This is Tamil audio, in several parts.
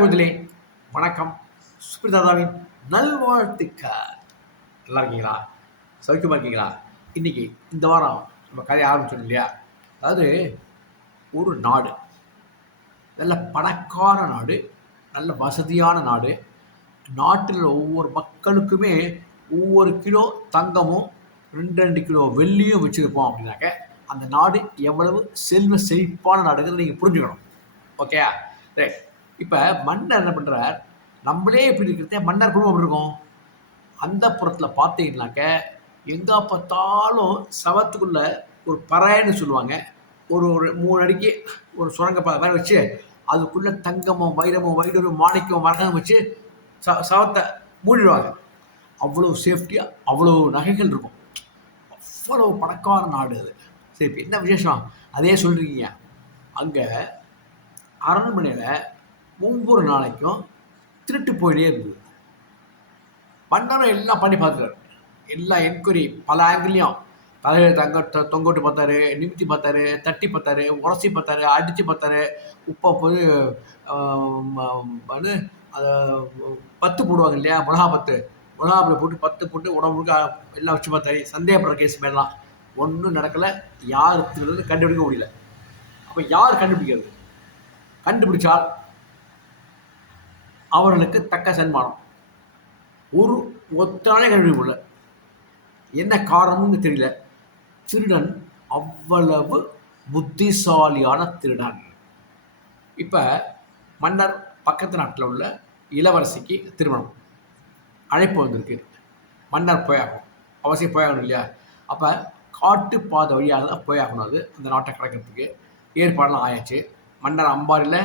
குதிலே வணக்கம். சுப்ரதாதாவின் நல்வாழ்த்துக்கள். நல்லா இருக்கீங்களா? சௌக்கியமா இருக்கீங்களா? இன்னைக்கு இந்த வாரம் நம்ம கதையை ஆரம்பிச்சோம் இல்லையா? அதாவது ஒரு நாடு, நல்ல பணக்கார நாடு, நல்ல வசதியான நாடு. நாட்டில் ஒவ்வொரு மக்களுக்குமே ஒவ்வொரு கிலோ தங்கமும் 2 கிலோ வெள்ளியும் வச்சுருப்போம் அப்படின்னாக்க அந்த நாடு எவ்வளவு செல்வ செழிப்பான நாடுங்கிறத நீங்கள் புரிஞ்சுக்கணும். Okay, right. இப்போ மன்னர் என்ன பண்ணுறார்? நம்மளே இப்படி இருக்கிறதே மன்னர் குடும்பம் எப்படி இருக்கும்? அந்த புறத்தில் பார்த்தீங்கன்னாக்க எங்கே பார்த்தாலும் சவத்துக்குள்ள ஒரு பறைன்னு சொல்லுவாங்க, ஒரு ஒரு 3 அடிக்கு ஒரு சுரங்க வேற வச்சு அதுக்குள்ளே தங்கமும் வைரமும் வைடூரும் மாணிக்கம் மரகம் வச்சு சவத்தை மூடிடுவாங்க. அவ்வளோ சேஃப்டியாக அவ்வளோ நகைகள் இருக்கும். அவ்வளோ பணக்கார நாடு அது. சரி, இப்போ என்ன விசேஷம் அதே சொல்கிறீங்க. அங்கே அரண்மனையில் ஒவ்வொரு நாளைக்கும் திருட்டு போயிட்டே இருந்தது. மன்னரும் எல்லாம் பண்ணி பார்த்துட்டாரு, எல்லா என்கொயரி பல ஆங்கிலையும் தலைவர் தொங்கோட்டு பார்த்தாரு, நிமித்தி பார்த்தாரு, தட்டி பார்த்தாரு, உரசி பார்த்தாரு, அடித்து பார்த்தாரு. உப்பை போய் வந்து அதை 10 போடுவாங்க இல்லையா, மிளகாப்பொடி போட்டு 10 போட்டு உடம்புக்கு எல்லாம் வச்சு பார்த்தாரு. சந்தேகப்படுற கேஸ் மேலாம் ஒன்றும் நடக்கலை. யார் திருடுறது கண்டுபிடிக்க முடியல. அப்போ யார் கண்டுபிடிக்கிறது? கண்டுபிடிச்சால் அவர்களுக்கு தக்க சன்மானம். ஒரு ஒத்தானே கண்டுபிடிக்க முடியல. என்ன காரணம்னு தெரியல. திருடன் அவ்வளவு புத்திசாலியான திருடன். இப்போ மன்னர் பக்கத்து நாட்டில் உள்ள இளவரசிக்கு திருமணம் அழைப்பு வந்திருக்கு. மன்னர் போயாகணும், அவசியம் போயாகணும் இல்லையா? அப்போ காட்டு பாதை வழியாக தான் போயாகணும். அது அந்த நாட்டை கடக்கிறதுக்கு ஏற்பாடெல்லாம் ஆயாச்சு. மன்னர் அம்பாரியில்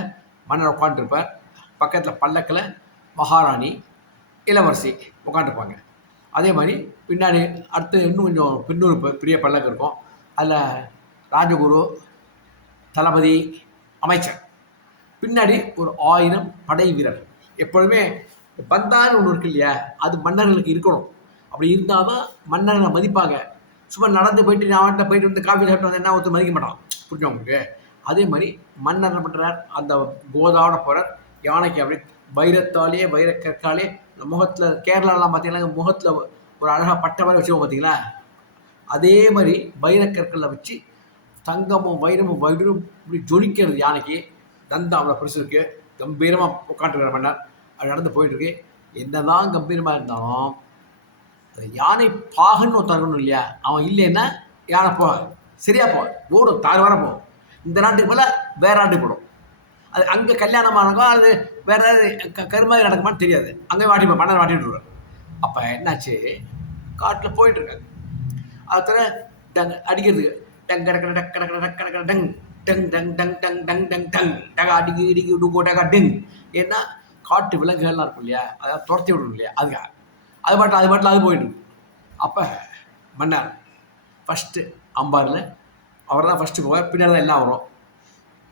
மன்னர் உட்காந்துருப்பார். பக்கத்தில் பல்லக்கில் மகாராணி இளவரசி உட்காந்துருப்பாங்க. அதே மாதிரி பின்னாடி அடுத்து இன்னும் கொஞ்சம் பின்னூறு பெரிய பல்லக்கு இருக்கும். அதில் ராஜகுரு, தளபதி, அமைச்சர், பின்னாடி ஒரு 1000 படை வீரர். எப்பொழுதுமே பந்தான்னு ஒன்று இருக்கு இல்லையா, அது மன்னர்களுக்கு இருக்கணும். அப்படி இருந்தால் தான் மன்னர்களை மதிப்பாங்க. சும்மா நடந்து போயிட்டு நான் போயிட்டு வந்து காஃபி சாப்பிட்டு வந்து என்ன ஒருத்தர் மதிக்க மாட்டான். புரிஞ்சு உங்களுக்கு? அதே மாதிரி மன்னர் என்ன பண்ணுறார்? அந்த கோதாவோட போகிறார். யானைக்கு அப்படி வைரத்தாலேயே வைரக்கற்காலே முகத்தில், கேரளாலாம் பார்த்தீங்கன்னா முகத்தில் ஒரு அழகாக பட்டை மாதிரி வச்சுக்கோங்க பார்த்தீங்களா? அதே மாதிரி வைரக்கற்களில் வச்சு தங்கமும் வைரமும் வைரம் இப்படி ஜொலிக்கிறது யானைக்கு. தந்தம் அவ்வளோ பெருசு இருக்குது. கம்பீரமாக உட்காந்துருக்கிற மன்னர் அது நடந்து போயிட்டுருக்கு. என்னதான் கம்பீரமாக இருந்தாலும் அந்த யானை பாகன்னு ஒருத்தரணும் இல்லையா, அவன் இல்லைன்னா யானை போகாது, சரியாக போகாது, ஓடும், தாழ்வான போகும். இந்த நாட்டுக்கு மேலே வேற நாட்டுக்கு போடும். அது அங்கே கல்யாணமாக இருக்கும், அது வேற கருமாதி நடக்குமான்னு தெரியாது. அங்கே மன்னர் வாட்டிட்டுருவார். அப்போ என்னாச்சு, காட்டில் போயிட்டுருக்காங்க. அதுல டங் அடிக்கிறதுக்கு டங் கடற்கட டக் கடற்கட டக் கடற்கட டங் டங் டங் டங் டங் டங் டங் டங் டகா அடிக்கி இடிக்கி டுகோ டகா டிங். ஏன்னா காட்டு விலங்குகள்லாம் இருக்கும் இல்லையா, அதாவது துரத்தி விடணும் இல்லையா, அதுக்காக அது பாட்டில் அது போயிட்டு. அப்போ மன்னர் ஃபஸ்ட்டு அம்பாரில் அவர் தான் ஃபஸ்ட்டு போவார். பின்னாடி தான் எல்லாம் வரும்.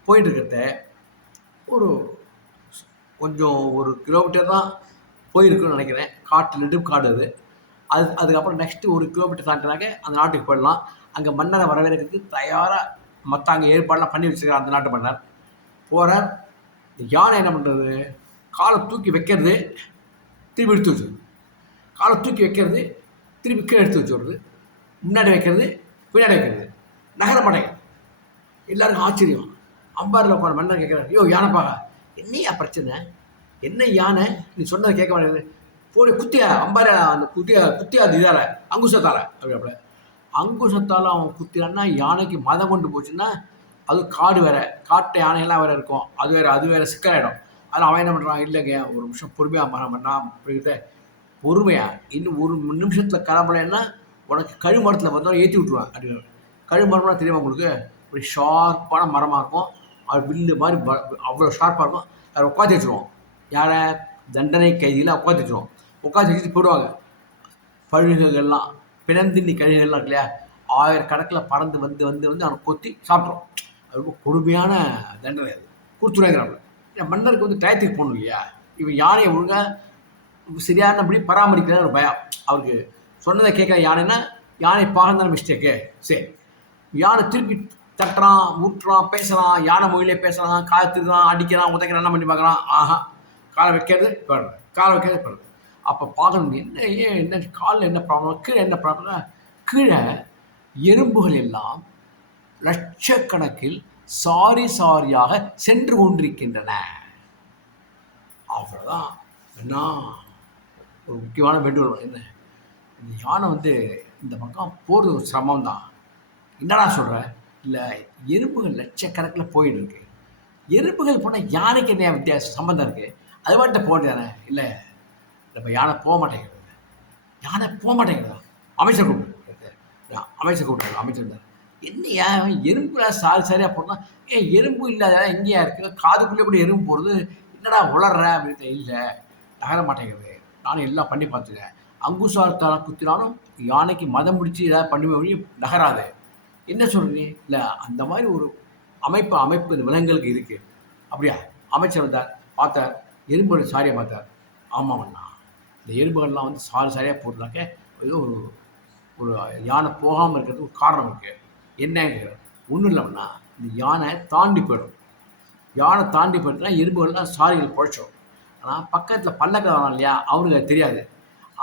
போயிட்டு இருக்கிறத ஒரு கொஞ்சம் 1 கிலோமீட்டர் தான் போயிருக்குன்னு நினைக்கிறேன். காட்டு நெடும் காடு அது. அதுக்கப்புறம் நெக்ஸ்ட்டு 1 கிலோமீட்டர் தாண்டினாக்க அந்த நாட்டுக்கு போயிடலாம். அங்கே மன்னரை வரவேற்கிறதுக்கு தயாராக மற்ற அங்கே ஏற்பாடெலாம் பண்ணி வச்சுருக்கார் அந்த நாட்டு மன்னர். போகிறார். யானை என்ன பண்ணுறது? காலை தூக்கி வைக்கிறது, திரும்பி எடுத்து வச்சுருது. காலை தூக்கி வைக்கிறது, திரும்பி கீழே எடுத்து வச்சுடுறது. முன்னாடி வைக்கிறது, பின்னாடி வைக்கிறது. நகர மாட்டேங்க. எல்லாருக்கும் ஆச்சரியம். அம்பாரில் உட்காந்து மன்னர் கேட்குறாரு, ஐயோ யானைப்பாக, என்னையா பிரச்சனை? என்ன யானை நீ சொன்னதை கேட்க மாட்டேங்குது? போய் குத்தியா அம்பார, அந்த குத்தியா அது இதால அங்குசத்தால அப்படி அங்குசத்தால் அவன் குத்தினான்னா யானைக்கு மதம் கொண்டு போச்சுன்னா அது காடு வேற, காட்டு யானைகள்லாம் வேற இருக்கும், அது வேற சிக்கலாயிடும். அதில் அவன் என்ன பண்ணுறான், இல்லைங்க ஒரு நிமிஷம் பொறுமையாக பண்ணா அப்படிங்கிட்ட பொறுமையா, இன்னும் 1 நிமிஷத்தில் கிளம்பலைன்னா உனக்கு கழுமரத்தில் வந்தாலும் ஏற்றி விட்ருவான் அப்படின்னு. கழுமரம்லாம் தெரியுமா உங்களுக்கு? ஒரு ஷார்ப்பான மரமாக இருக்கும். அது வில்லு மாதிரி அவ்வளோ ஷார்ப்பாக இருக்கும். அதை உட்காந்து வச்சுருவோம். யாரை? தண்டனை கைதியில் உட்காந்து வச்சுருவோம். உட்காந்து வச்சுட்டு போயிடுவாங்க. கழுகுகள்லாம், பிணந்தின்னி கழுகுகள்லாம் இருக்கு இல்லையா, 1000 கணக்கில் பறந்து வந்து வந்து வந்து அவனை கொத்தி சாப்பிட்றோம். அது ரொம்ப கொடுமையான தண்டனை. அது கொடுத்துருவாங்கிறாங்க. மன்னருக்கு வந்து டயத்துக்கு போகணும் இல்லையா, இவன் யானையை ஒழுங்காக சரியானபடி பராமரிக்கிற ஒரு பயம் அவருக்கு. சொன்னதை கேட்குற யானைன்னா யானை பாகந்தான மிஸ்டேக்கு. சரி, யானை திருப்பி தட்டுறான், ஊட்டுறான், பேசுகிறான், யானை மொழியிலே பேசுகிறான், காத்துறான், அடிக்கிறான், உதைக்கிறான், பண்ணி பார்க்குறான். ஆஹா, காலை வைக்கிறது போடுறது, காலை வைக்கிறது போடுறது. அப்போ பார்க்கணும் என்ன ஏன் என்ன காலில் என்ன ப்ராப்ளம், கீழே என்ன ப்ராப்ளம்னா கீழே எறும்புகள் எல்லாம் லட்சக்கணக்கில் சாரி சாரியாக சென்று கொண்டிருக்கின்றன. அவ்வளோதான். என்ன ஒரு முக்கியமான வேண்டுகோள் என்ன, இந்த யானை இந்த பக்கம் போகிறது ஒரு சிரமம் தான். என்னடா சொல்கிற? இல்லை, எறும்புகள் லட்சக்கணக்கில் போயிட்டு இருக்கு. எறும்புகள் போனால் யானைக்கு என்ன வித்தியாசம் சம்மந்தம் இருக்குது? அது பாட்டு போட்டானே. இல்லை, நம்ம யானை போக மாட்டேங்கிறது. யானை போக மாட்டேங்கிறதா? அமைச்சர் கூப்பிட்டு அமைச்சர் கூப்பிட்டு அமைச்சர் என்னையா எறும்புல சரியாக போடுறா? ஏன் எறும்பு இல்லாத எங்கேயா இருக்குது? காதுக்குள்ளே கூட எறும்பு போகிறது. என்னடா உளர்ற அப்படின்னு. இல்லை, நகர மாட்டேங்கிறது. நானும் எல்லாம் பண்ணி பார்த்துக்கேன். அங்குசாரத்தால் குத்தினாலும் யானைக்கு மதம் முடிச்சு ஏதாவது பண்ணி வழி நகராது. என்ன சொல்கிறீங்க? இல்லை, அந்த மாதிரி ஒரு அமைப்பு இந்த விலங்குகளுக்கு இருக்குது. அப்படியா? அமைச்சர் வந்தார், பார்த்தார், எறும்புகள் சாரியாக பார்த்தார். ஆமாம்ண்ணா, இந்த எறும்புகள்லாம் சாரியாக போடுறாக்க ஏதோ ஒரு யானை போகாமல் இருக்கிறது ஒரு காரணம் இருக்குது. என்னங்கிற ஒன்றும் இல்லைன்னா இந்த யானை தாண்டி போயிடும். யானை தாண்டி போயிட்டுனா எறும்புகள்லாம் சாரிகள் குழைச்சோம். ஆனால் பக்கத்தில் பல்லக்கில் வரான் இல்லையா, அவனுக்கு அது தெரியாது.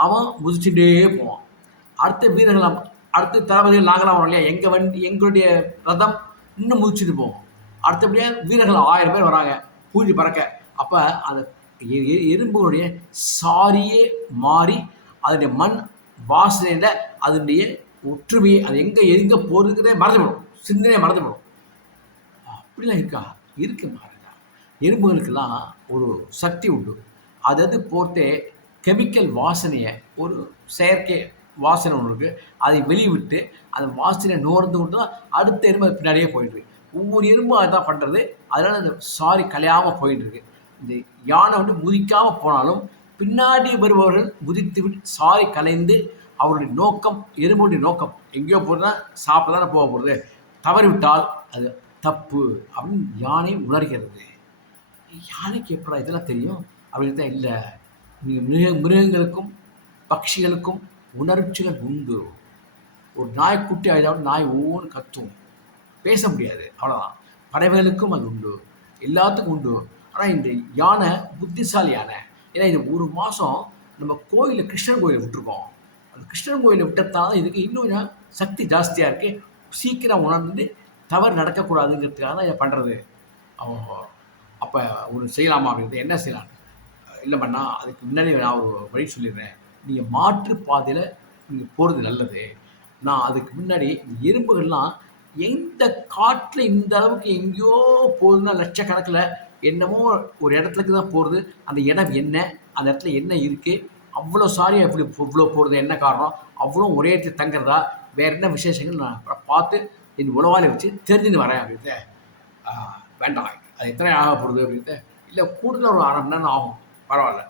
அவன் குதிச்சுட்டே போவான். அடுத்த வீரர்களாம், அடுத்த தளபதிகள் நாங்களாம் வரோம் இல்லையா, எங்களுடைய ரதம் இன்னும் முதிச்சுட்டு போவோம். அடுத்தபடியாக வீரர்கள் 1000 பேர் வராங்க பூஜை பறக்க. அப்போ அந்த எறும்புடைய சாரியே மாறி அதனுடைய மண் வாசனையில் அதனுடைய ஒற்றுமையை அது எங்கே போகிறதுக்கிறதே மறந்துவிடும், சிந்தனையை மறந்துவிடும். அப்படிலாம் இருக்கா? இருக்கு பாருங்க. எறும்புகளுக்கெல்லாம் ஒரு சக்தி உண்டு. அதாவது போட்டே கெமிக்கல் வாசனையை, ஒரு செயற்கை வாசனை ஒன்று இருக்குது, அதை வெளிவிட்டு அந்த வாசனையை நுகர்ந்து கொண்டு தான் அடுத்த எறும்பு அது பின்னாடியே போயிட்டுருக்கு. ஒவ்வொரு எறும்பும் அதுதான் பண்ணுறது. அதனால் அந்த சாரி கலையாமல் போயிட்டுருக்கு. இந்த யானை முதிக்காமல் போனாலும் பின்னாடி வருபவர்கள் முதித்து விட்டு சாரி கலைந்து அவருடைய நோக்கம், எறும்புடைய நோக்கம் எங்கேயோ போகிறதுனா சாப்பிட தானே போக போகிறது, தவறிவிட்டால் அது தப்பு அப்படின்னு யானை உணர்கிறது. யானைக்கு எப்படா இதெல்லாம் தெரியும் அப்படின்னு தான். இல்லை, மிருகங்களுக்கும் பட்சிகளுக்கும் உணர்ச்சிகள் உண்டு. ஒரு நாய்க்குட்டி ஆயிதாவது நாய் ஒவ்வொன்று கத்தும், பேச முடியாது, அவ்வளோதான். பறவைகளுக்கும் அது உண்டு, எல்லாத்துக்கும் உண்டு. ஆனால் இந்த யானை புத்திசாலி யானை. ஏன்னா இது ஒரு மாதம் நம்ம கோயிலில் கிருஷ்ணன் கோயிலை விட்டுருக்கோம். அந்த கிருஷ்ணன் கோயிலை விட்டத்தான் இதுக்கு இன்னும் சக்தி ஜாஸ்தியாக இருக்குது. சீக்கிரம் உணர்ந்து தவறு நடக்கக்கூடாதுங்கிறதுக்காக தான் இதை பண்ணுறது. அப்போ ஒரு செய்யலாமா அப்படின்றது, என்ன செய்யலாம்? இல்லை பண்ணா அதுக்கு முன்னாடி நான் ஒரு வழி சொல்லிடுறேன். நீங்கள் மாற்று பாதையில் நீங்கள் போகிறது நல்லது. நான் அதுக்கு முன்னாடி எறும்புகள்லாம் எந்த காட்டில் இந்த அளவுக்கு எங்கேயோ போகுதுன்னா லட்சக்கணக்கில் என்னமோ ஒரு இடத்துக்கு தான் போகிறது. அந்த இடம் என்ன, அந்த இடத்துல என்ன இருக்குது, அவ்வளோ சாரியாக எப்படி இவ்வளோ போகிறது, என்ன காரணம், அவ்வளோ ஒரே இடத்துல தங்குறதா, வேறு என்ன விசேஷங்கள் நான் பார்த்து என் உளவாலை வச்சு தெரிஞ்சுன்னு வரேன் அப்படின்ட்டு. வேண்டாம், அது எத்தனை ஆக போகிறது அப்படின்ட்டு. இல்லை, கூடுதல் ஒரு 1/2 மணி நேரம் ஆகும், பரவாயில்ல.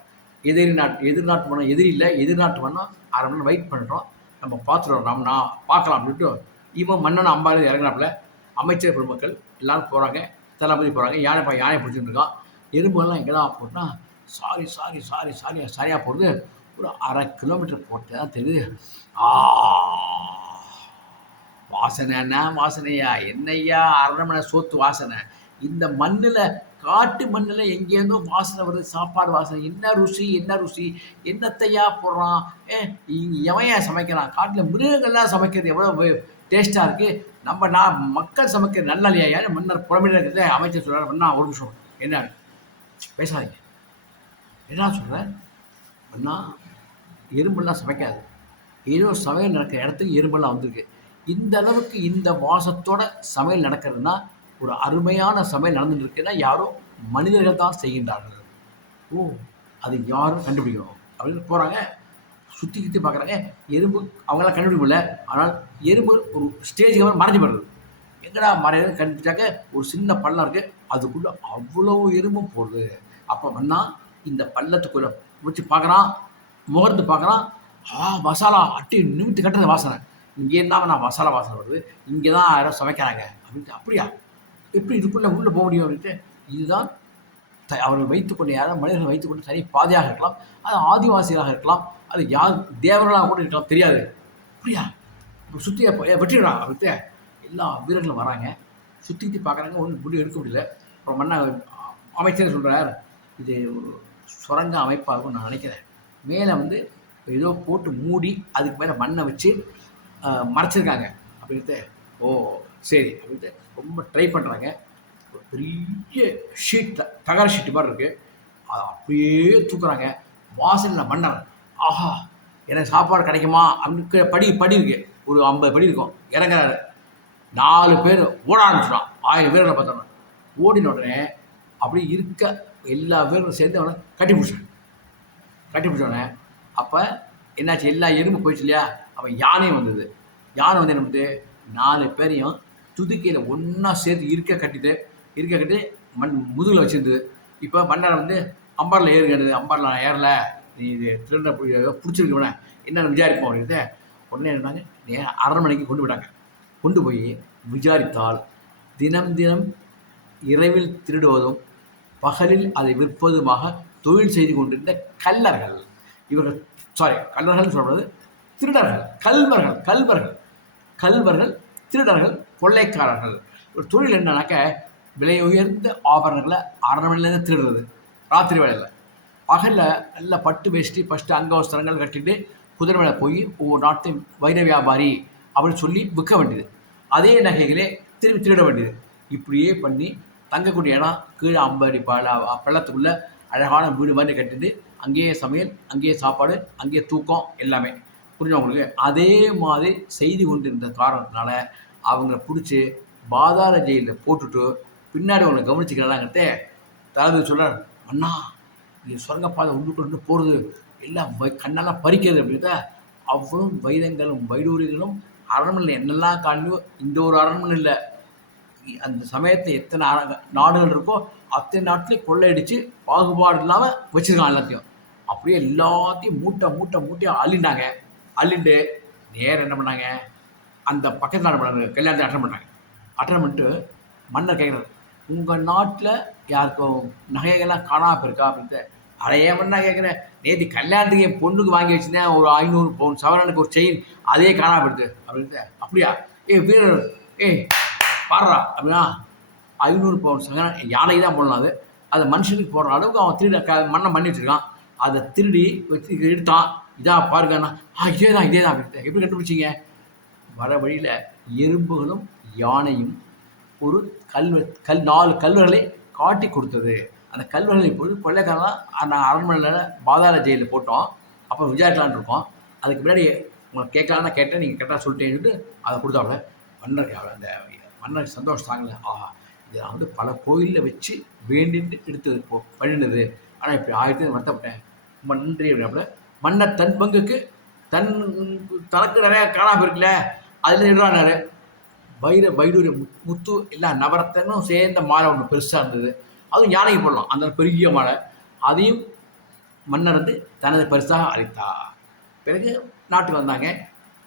எதிர்நாட்டு வேணால் எதிரி இல்லை, எதிர்நாட்டு வேணால் 1/2 மணி நேரம் வெயிட் பண்ணுறோம், நம்ம பார்த்துட்டு நான் பார்க்கலாம் அப்படின்ட்டு இவன் மன்னன் அம்பாவது இறங்கினாப்புல. அமைச்சர் பெருமக்கள் எல்லோரும் போகிறாங்க, தளபதி போகிறாங்க. யானை பிடிச்சிட்டு இருக்கான். எறும்புகள்லாம் எங்கேடா போட்டுனா சரியாக போகிறது. ஒரு 1/2 கிலோமீட்டர் போட்டு தான் தெரியுது. வாசனைன்னா வாசனையா என்னையா, 1/2 மணி நேரம் சோத்து வாசனை. இந்த மண்ணில், காட்டு மண்ணில் எங்கேருந்தோ வாசனை வருது, சாப்பாடு வாசனை. என்ன ருசி, என்னத்தையா போடுறான், எவையா சமைக்கிறான்? காட்டில் மிருகங்கள்லாம் சமைக்கிறது எவ்வளோ டேஸ்ட்டாக இருக்குது. மக்கள் சமைக்கிறது நல்லா இல்லையா? ஏன் மன்னர் புறமையில் இருக்கிறத அமைச்சர் சொல்கிறார். பண்ணா ஒரு நிமிஷம், என்ன பேசாதீங்க, என்ன சொல்கிறேன் பண்ணா, எறும்பெல்லாம் சமைக்காது. ஏதோ சமையல் நடக்கிற இடத்துக்கு எறும்பெல்லாம் வந்திருக்கு. இந்த அளவுக்கு இந்த வாசத்தோட சமையல் நடக்கிறதுனா ஒரு அருமையான சமையல் நடந்துட்டு இருக்குன்னா யாரோ மனிதர்கள் தான் செய்கின்றார்கள். அது யாரும் கண்டுபிடிக்கணும் அப்படின்னு போகிறாங்க. சுற்றி பார்க்குறாங்க. எறும்பு அவங்களாம் கண்டுபிடிக்கல. ஆனால் எறும்பு ஒரு ஸ்டேஜுக்கு அப்புறம் மறைஞ்சு போடுறது. எங்கடா மறையிறது கண்டுபிடிச்சாக்க ஒரு சின்ன பள்ளம் இருக்குது, அதுக்குள்ளே அவ்வளோ எறும்பும் போடுது. அப்போ வந்தால் இந்த பள்ளத்துக்குள்ளே வச்சு பார்க்குறான், முகர்ந்து பார்க்குறான். மசாலா அட்டி நிமித்து கட்டுறது வாசனை. இங்கேருந்து தான் நான் மசாலா வாசனை வருது, இங்கே தான் யாரோ சமைக்கிறாங்க அப்படின்ட்டு. அப்படியா, எப்படி இதுக்குள்ளே உள்ளே போக முடியும் அப்படின்ட்டு. இதுதான் அவர்கள் வைத்துக்கொண்டு, யாரும் மனிதர்கள் வைத்துக்கொண்டு தனி பாதையாக இருக்கலாம், அது ஆதிவாசிகளாக இருக்கலாம், அது யார் தேவர்களாக கூட இருக்கலாம், தெரியாது. அப்படியா, இப்போ சுற்றி வெட்டிடுறான் அப்படின்ட்டு எல்லா வீரர்களும் வராங்க. சுற்றிக்கிட்டு பார்க்குறாங்க, ஒன்றும் முடிவு எடுக்க முடியல. அப்புறம் மன்ன அமைச்சர் சொல்கிறார், இது சுரங்க அமைப்பாகும் நான் நினைக்கிறேன். மேலே வந்து ஏதோ போட்டு மூடி அதுக்கு மேலே மண்ணை வச்சு மறைச்சிருக்காங்க அப்படின்ட்டு. ஓ சரி அப்படின்ட்டு ரொம்ப ட்ரை பண்ணுறாங்க. ஒரு பெரிய ஷீட்டில் தகர ஷீட்டு மாதிரி இருக்குது, அதை அப்படியே தூக்குறாங்க. வாசலில் மன்னர் ஆஹா எனக்கு சாப்பாடு கிடைக்குமா அப்படின்னு படி படி இருக்கு, ஒரு 50 படி இருக்கும். இறங்குறாரு, 4 பேர் ஓட ஆரம்பிச்சிடும். 1000 பேர்களை பார்த்தோம். ஓடின உடனே அப்படி இருக்க எல்லா பேரும் சேர்ந்து அவனை கட்டி பிடிச்சோடனே அப்போ என்னாச்சு, எல்லா எறும்பு போயிடுச்சு இல்லையா. அப்போ யானையும் வந்தது. யானை வந்து என்ன பண்ணுது, 4 பேரையும் துதுக்கையில் ஒன்றா சேர்த்து இருக்க கட்டிட்டு மண் முதுகில் வச்சுருந்தது. இப்போ மன்னர் வந்து அம்பாரில் ஏறுகிறது. அம்பாரில் நான் ஏறல, நீ இது திருட பிடிச்சிருக்கவன என்னென்னு விசாரிப்போம் அப்படின்ட்டு. உடனே இருந்தாங்க, அரண்மனைக்கு கொண்டு விட்டாங்க. கொண்டு போய் விசாரித்தால் தினம் இரவில் திருடுவதும் பகலில் அதை விற்பதுமாக தொழில் செய்து கொண்டிருந்த கல்லர்கள். இவர்கள் கல்லர்கள் சொல்றது திருடர்கள், கல்வர்கள், திருடர்கள், கொள்ளைக்காரர்கள். ஒரு தொழில் என்னன்னாக்க விலை உயர்ந்த ஆபரணங்களை அரண்மனையிலேருந்து திருடுறது ராத்திரி வேலையில். பகலில் நல்ல பட்டு வேஷ்டி ஃபஸ்ட்டு அங்கவஸ்திரங்கள் கட்டிட்டு குதிரை மேலே போய் ஒவ்வொரு நாட்டையும் வைர வியாபாரி அப்படின்னு சொல்லி விற்க வேண்டியது. அதே நகைகளே திரும்பி திருட வேண்டியது. இப்படியே பண்ணி தங்கக்கூடிய இடம் கீழே 50 அடி பள்ளத்துக்குள்ளே அழகான வீடு மாதிரி கட்டிட்டு அங்கேயே சமையல், அங்கேயே சாப்பாடு, அங்கேயே தூக்கம் எல்லாமே. புரிஞ்சவங்களுக்கு அதே மாதிரி செய்து கொண்டிருந்த காரணத்தினால அவங்கள பிடிச்சி பாதாள ஜெயிலில் போட்டுட்டு பின்னாடி அவங்களை கவனிச்சுக்கிறாங்கிறதே தளபதி சொல்கிறார். அண்ணா நீ சுரங்கப்பாதை உள்ளுக்குள்ள போகிறது எல்லாம் கண்ணெல்லாம் பறிக்கிறது அப்படின்னா அவ்வளோ வைரங்களும் வைடூரியங்களும் அரண்மனையில் என்னெல்லாம் காணியோ இந்த ஒரு அரண்மனை இல்லை, அந்த சமயத்தில் எத்தனை நாடுகள் இருக்கோ அத்தனை நாட்டிலையும் கொள்ளையடித்து பாகுபாடு இல்லாமல் வச்சுருக்கான் எல்லாத்தையும். அப்படியே எல்லாத்தையும் மூட்டையாக அள்ளிண்டு நேரம் என்ன பண்ணாங்க, அந்த பக்கத்தில் நாடு பண்ணாங்க, கல்யாணத்தை அட்டன் பண்ணிட்டு மன்னர் கேட்குறாரு, உங்கள் நாட்டில் யாருக்கும் நகைகள்லாம் காணாமல் போயிருக்கா அப்படின்ட்டு. அதையே மண்ணா கேட்குறேன், நேற்று கல்யாணத்துக்கு என் பொண்ணுக்கு வாங்கி வச்சுருந்தேன் ஒரு 500 பவுன் சவரனுக்கு ஒரு செயின், அதே காணாமல் போயிடுது அப்படின்ட்டு. அப்படியா வீரர் பாடுறா அப்படின்னா 500 பவுன் சவரன் யானை தான் போடலாம், அது மனுஷனுக்கு போடுற அளவுக்கு அவன் திருட மண்ணை பண்ணி வச்சுருக்கான். அதை திருடி வச்சு எடுத்தான். இதான் பாருங்கண்ணா, இதே தான் அப்படின்ட்டு. எப்படி கண்டுபிடிச்சிங்க? வர வழியில் எறும்புகளும் யானையும் ஒரு 4 கல்வர்களை காட்டி கொடுத்தது. அந்த கல்வர்களை போய் கொள்ளைக்காரலாம் அந்த அரண்மனையில் பாதாள ஜெயிலில் போட்டோம். அப்போ விசாரிக்கலான்னு இருக்கோம். அதுக்கு முன்னாடி உங்களை கேட்கலான்னு கேட்டேன், நீங்கள் கேட்டால் சொல்லிட்டேன்னு சொல்லிட்டு அதை கொடுத்தாப்புல. அந்த மன்னர் சந்தோஷம் தாங்கல. ஆஹா இதை நான் வந்து பல கோயிலில் வச்சு வேண்டிட்டு எடுத்தது பண்ணினது, ஆனால் இப்படி ஆயிரத்தி வருத்தப்பட்டேன், ரொம்ப நன்றி அப்படின்னாப்புல. மன்னர் தன் பங்குக்கு தனக்கு நிறையா காணாமல் இருக்குல்ல, அதில் இடுறானாரு. வைடூரிய முத்து எல்லாம் நவரத்தனும் சேர்ந்த மாலை ஒன்று பெருசாக இருந்தது. அதுவும் யானைக்கு போடலாம், அந்த பெரிய மாலை. அதையும் மன்னர் வந்து தனது பரிசாக அளித்தார். பிறகு நாட்டுக்கு வந்தாங்க.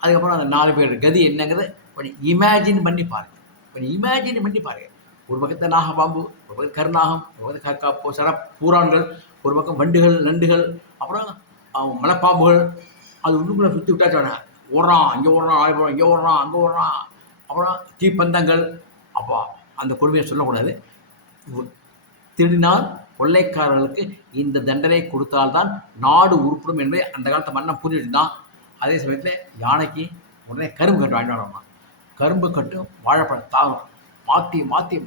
அதுக்கப்புறம் அந்த 4 பேர் கதி என்னங்கிறத கொஞ்சம் இமேஜின் பண்ணி பாருங்கள். ஒரு பக்கத்தில் நாகப்பாம்பு, ஒரு பக்கம் கருநாகம், ஒரு பக்கம் கற்காப்போ பூரான்கள், ஒரு பக்கம் வண்டுகள், நண்டுகள், அப்புறம் மலைப்பாம்புகள். அது உள்ளுக்குள்ளே சுற்றி விட்டாச்சோட ஓடுறான், இங்கே ஓடுறான், இங்கே ஓடுறான், அங்கே ஓடுறான். அப்புறம் தீப்பந்தங்கள். அப்போ அந்த கொடுமையை சொல்லக்கூடாது. திருடினால் கொள்ளைக்காரர்களுக்கு இந்த தண்டனை கொடுத்தால்தான் நாடு உருப்படும் என்பதை அந்த காலத்தை மன்னன் புரிஞ்சுட்டுதான். அதே சமயத்தில் யானைக்கு உடனே கரும்பு கட்டு வாங்கிட்டு, கரும்பு கட்டும் வாழைப்பழம் தாகம்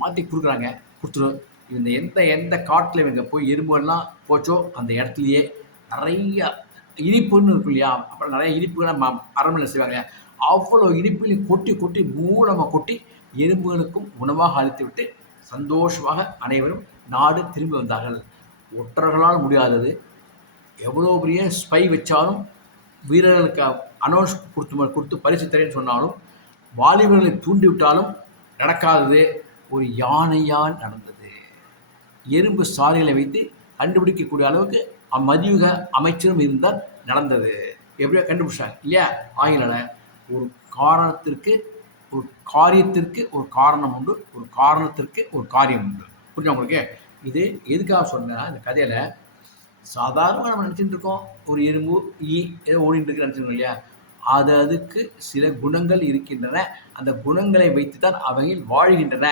மாற்றி கொடுத்துரும். இந்த எந்த காட்டில் இவங்க போய் எறும்புகள்லாம் போச்சோ அந்த இடத்துலையே நிறைய இனிப்புன்னு இருக்கும் இல்லையா, அப்புறம் நிறைய இனிப்புகளை அரண்மனையில் செய்வாங்க. அவ்வளோ இனிப்புகளையும் கொட்டி மூலமாக கொட்டி எறும்புகளுக்கும் உணவாக அளித்து விட்டு சந்தோஷமாக அனைவரும் நாடு திரும்பி வந்தார்கள். ஒற்றர்களால் முடியாதது. எவ்வளோ பெரிய ஸ்பை வச்சாலும், வீரர்களுக்கு அனௌன்ஸ் கொடுத்து பரிசு தரேன்னு சொன்னாலும், வாலிபர்களை தூண்டிவிட்டாலும் நடக்காதது ஒரு யானையால் நடந்தது. எறும்பு சாலைகளை வைத்து கண்டுபிடிக்கக்கூடிய அளவுக்கு மதியுக அமைச்சரும் இருந்தால் நடந்தது. எப்படியோ கண்டுபிடிச்சாங்க இல்லையா. ஆங்கில ஒரு காரணத்திற்கு ஒரு காரியத்திற்கு ஒரு காரணம் உண்டு, ஒரு காரணத்திற்கு ஒரு காரியம் உண்டு. புரிஞ்சு உங்களுக்கு? இது எதுக்காக சொன்னா, இந்த கதையில் சாதாரணமாக நம்ம நினச்சிட்டு இருக்கோம், ஒரு எறும்பு ஏதோ ஓடிட்டு இருக்கு நினச்சிருக்கோம் இல்லையா. அதுக்கு சில குணங்கள் இருக்கின்றன. அந்த குணங்களை வைத்து தான் அவைகள் வாழ்கின்றன.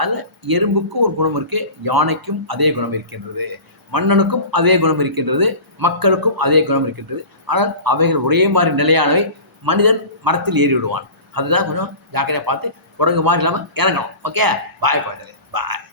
அதில் எறும்புக்கும் ஒரு குணம் இருக்குது, யானைக்கும் அதே குணம் இருக்கின்றது. மன்னனுக்கும் அதே குணம் இருக்கின்றது, மக்களுக்கும் அதே குணம் இருக்கின்றது. ஆனால் அவைகள் ஒரே மாதிரி நிலையானவை. மனிதன் மரத்தில் ஏறி விடுவான். அதுதான் கொஞ்சம் ஜாக்கிரதையாக பார்த்து குரங்கு மாதிரி இல்லாமல் இறங்கணும். ஓகே, பாய் குழந்தைகளே, பாய்.